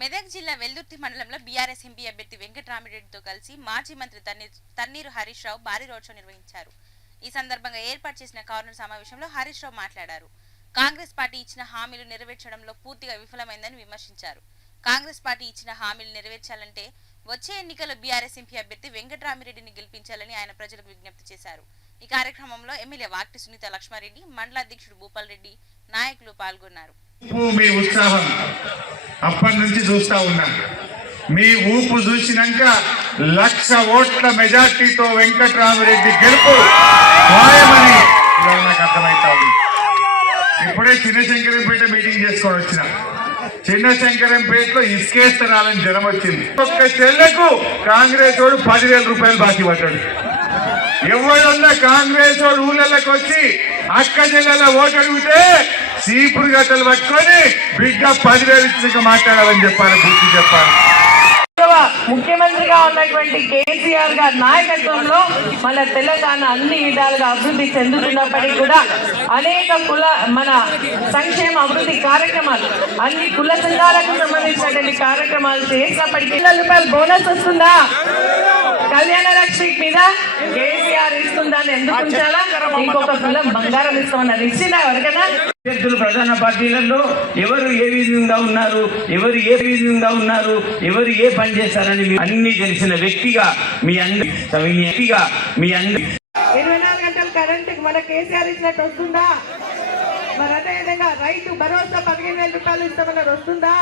మెదక్ జిల్లా వెల్దుర్తి మండలంలో BRS MP అభ్యర్థి వెంకటరామిరెడ్డితో కలిసి మాజీ మంత్రి తన్నీరు హరీష్ రావు భారీ రోడ్ షో నిర్వహించారు. ఈ సందర్భంగా ఏర్పాటు చేసిన కార్నర్ సమావేశంలో హరీష్ రావు మాట్లాడారు. కాంగ్రెస్ పార్టీ ఇచ్చిన హామీలు నెరవేర్చడంలో పూర్తిగా విఫలమైందని విమర్శించారు. కాంగ్రెస్ పార్టీ ఇచ్చిన హామీలు నెరవేర్చాలంటే వచ్చే ఎన్నికల్లో బీఆర్ఎస్ ఎంపీ అభ్యర్థి వెంకటరామిరెడ్డిని గెలిపించాలని ఆయన ప్రజలకు విజ్ఞప్తి చేశారు. ఈ కార్యక్రమంలో ఎమ్మెల్యే వాక్టి సునీత లక్ష్మారెడ్డి, మండల అధ్యక్షుడు భూపాల్ రెడ్డి, నాయకులు పాల్గొన్నారు. మీ ఉత్సాహం అప్పటి నుంచి చూస్తా ఉన్నా. మీ ఊపు చూసినాక 1,00,000 ఓట్ల మెజార్టీతో వెంకటరామిరెడ్డి గెలుపు ఖాయమని నాకు అర్థమైతా ఉంది. ఇప్పుడే చిన్నశంకరంపేట మీటింగ్ చేసుకొని వచ్చిన. చిన్నశంకరంపేటలో ఇసుకేస్తరాలని జనం వచ్చింది. ఒక్క చెల్లెకు కాంగ్రెస్ వాడు 10,000 రూపాయలు బాకీ పడ్డాడు. ఎవరన్నా కాంగ్రెస్ వాడు ఊళ్ళకి వచ్చి అక్క జిల్లాల ఓటు అడిగితే సీపురు గట్టలు పట్టుకొని బిడ్డ 10,000 ఇచ్చి మాట్లాడాలని చెప్పాలి, బుద్ధి చెప్పాలి. ముఖ్యమంత్రిగా ఉన్నటువంటి కేసీఆర్ గారి నాయకత్వంలో మన తెలంగాణ అన్ని విధాలుగా అభివృద్ధి చెందుతున్నప్పటికీ కూడా అనేక మన సంక్షేమ అభివృద్ధి కార్యక్రమాలు అన్ని కుల సంఘాలకు సంబంధించినటువంటి కార్యక్రమాలు చేసినప్పటికీ రూపాయలు బోనస్ వస్తుందా? కళ్యాణ లక్ష్మి మీద కేసీఆర్ ఇస్తుందని ఎందుకు ఉంచాలా? ఇంకొక కులం బంగారం ఇస్తామన్నది ఇచ్చిందా ఎవరికైనా? అభ్యర్థులు ప్రధాన పార్టీలలో ఎవరు ఏ విధంగా ఉన్నారు, ఎవరు ఏ విధంగా ఉన్నారు, ఎవరు ఏ పని చేస్తారని అన్ని తెలిసిన వ్యక్తిగా మీ అందరి 24 గంటల కరెంట్ మన కేసీఆర్ ఇచ్చినట్టు వస్తుందా? మరి అదే విధంగా రైతు భరోసా 15,000 రూపాయలు ఇస్తామన్నది వస్తుందా?